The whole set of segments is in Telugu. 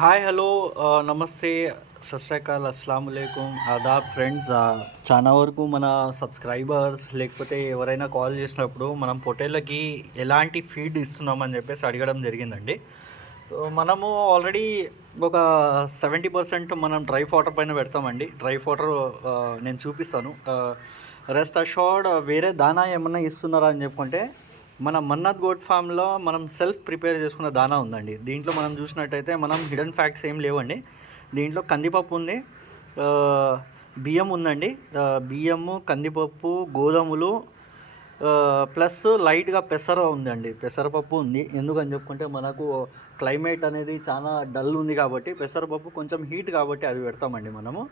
హాయ్ హలో uh, నమస్తే సత్శ్రీకాల్ అస్సలం ఆదాబ్ ఫ్రెండ్స్ చాలా వరకు మన సబ్స్క్రైబర్స్ లేకపోతే ఎవరైనా కాల్ చేసినప్పుడు మనం పొటేళ్ళకి ఎలాంటి ఫీడ్ ఇస్తున్నామని చెప్పేసి అడగడం జరిగిందండి. సో మనము ఆల్రెడీ ఒక సెవెంటీ పర్సెంట్ మనం డ్రై వాటర్ పైన పెడతామండి. డ్రై వాటర్ నేను చూపిస్తాను. రెస్ట్ అషోర్డ్ వేరే దానా ఏమన్నా ఇస్తున్నారా అని చెప్పుకుంటే మన మన్నత్ గోట్ ఫామ్లో మనం సెల్ఫ్ ప్రిపేర్ చేసుకున్న దానా ఉందండి. దీంట్లో మనం చూసినట్టయితే మనం హిడెన్ ఫ్యాక్ట్స్ ఏం లేవండి. దీంట్లో కందిపప్పు ఉంది. బియ్యం ఉందండి. బియ్యము కందిపప్పు గోధుమలు ప్లస్ లైట్గా పెసర ఉందండి. పెసరపప్పు ఉంది. ఎందుకని చెప్పుకుంటే మనకు క్లైమేట్ అనేది చాలా డల్ ఉంది కాబట్టి పెసరపప్పు కొంచెం హీట్ కాబట్టి అది పెడతామండి మనము.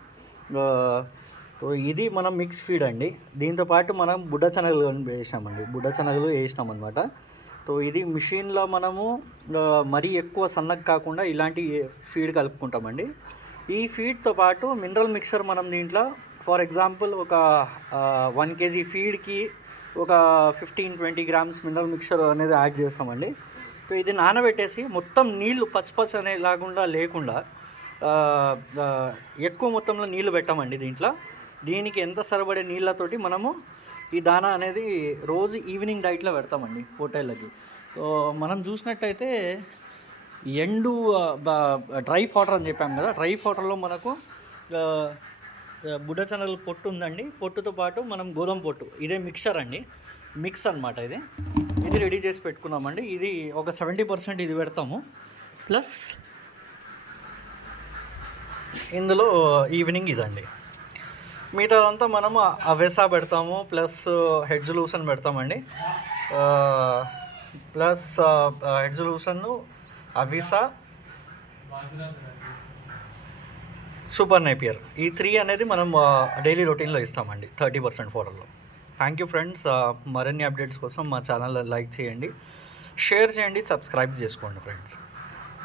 సో ఇది మనం మిక్స్ ఫీడ్ అండి. దీంతో పాటు మనం బుడ్డ శనగలు వేసినామండి. వేసామండి బుడ్డ శనగలు వేసినాం అనమాట సో ఇది మిషన్లో మనము మరీ ఎక్కువ సన్నగా కాకుండా ఇలాంటి ఫీడ్ కలుపుకుంటామండి. ఈ ఫీడ్తో పాటు మినరల్ మిక్చర్ మనం దీంట్లో ఫర్ ఎగ్జాంపుల్ ఒక వన్ కేజీ ఫీడ్కి ఒక fifteen twenty grams mineral mixture అనేది యాడ్ చేస్తామండి. సో ఇది నానబెట్టేసి మొత్తం నీళ్ళు పచ్చిపచ్చి అనే లేకుండా లేకుండా ఎక్కువ మొత్తంలో నీళ్ళు పెట్టామండి దీంట్లో. దీనికి ఎంత సరిపడే నీళ్ళతోటి మనము ఈ దానా అనేది రోజు ఈవినింగ్ డైట్లో పెడతామండి హోటళ్ళకి. సో మనం చూసినట్టయితే ఎండు బ- డ్రై ఫాటర్ అని చెప్పాం కదా డ్రై ఫాటర్లో మనకు ఆ, పొట్టు ఉందండి. పొట్టుతో పాటు మనం గోధుమ పొట్టు ఇదే మిక్చర్ అండి. మిక్స్ అన్నమాట ఇది. ఇది రెడీ చేసి పెట్టుకున్నామండి. ఇది ఒక సెవెంటీ పర్సెంట్ ఇది పెడతాము. ప్లస్ ఇందులో ఈవినింగ్ ఇదండి. మిగతాదంతా మనము అవెసా పెడతాము ప్లస్ హెడ్జ్ లూసన్ పెడతామండి. ప్లస్ హెడ్జ్ లూసన్ అవిసా సూపర్ నైపియర్. ఈ త్రీ అనేది మనం డైలీ రొటీన్లో ఇస్తామండి థర్టీ పర్సెంట్ ఫోటోలో. థ్యాంక్ యూ ఫ్రెండ్స్ మరిన్ని అప్డేట్స్ కోసం మా ఛానల్ లైక్ చేయండి షేర్ చేయండి సబ్స్క్రైబ్ చేసుకోండి ఫ్రెండ్స్.